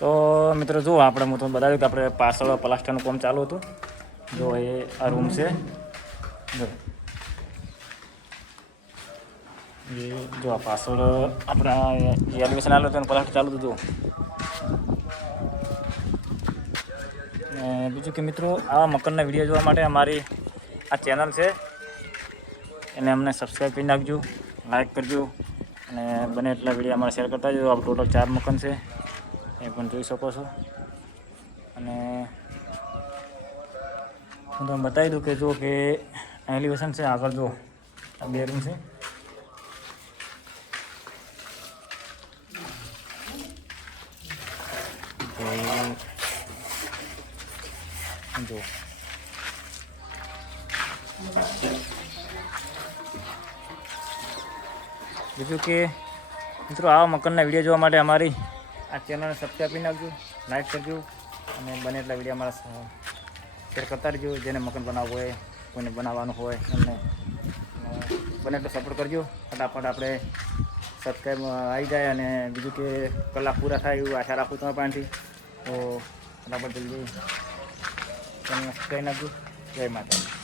તો મિત્રો જુઓ આપણે હું તમને બતાવ્યું કે આપણે પાછળ પ્લાસ્ટરનું કામ ચાલુ હતું. જો એ આ રૂમ છે. જો આ પાછળ આપણા એલિવેશન આવેલું હતું પ્લાસ્ટર ચાલુ હતું. બીજું કે મિત્રો આવા મકાનના વિડીયો જોવા માટે અમારી આ ચેનલ છે એને અમને સબસ્ક્રાઈબ કરી નાખજો, લાઈક કરજો અને બને એટલા વિડીયો અમારે શેર કરતા જજો. આ ટોટલ 4 મકાન છે એ પણ જોઈ શકો છો. અને હું તમને બતાવી દઉં કે જો કે એલિવેશન છે આગળ, જો આ 2 રૂમ છે. જો બીજું કે મિત્રો આવા મકાનના વિડીયો જોવા માટે અમારી આ ચેનલને સબસ્ક્રાઈબ કરી નાખજો, લાઈક કરજો અને બને એટલા વિડીયો અમારા શેર કરતા રહેજો. જેને મકાન બનાવવું હોય, કોઈને બનાવવાનું હોય એમને બને એટલો સપોર્ટ કરજો. ફટાફટ આપણે સબસ્ક્રાઈબ આવી જાય અને બીજું કે કલાક પૂરા થાય એવું આશા રાખું તમારા પાસેથી. તો ફટાફટ જલ્દી ચેનલને સબસ્ક્રાઈબ નાખજો. જય માતા.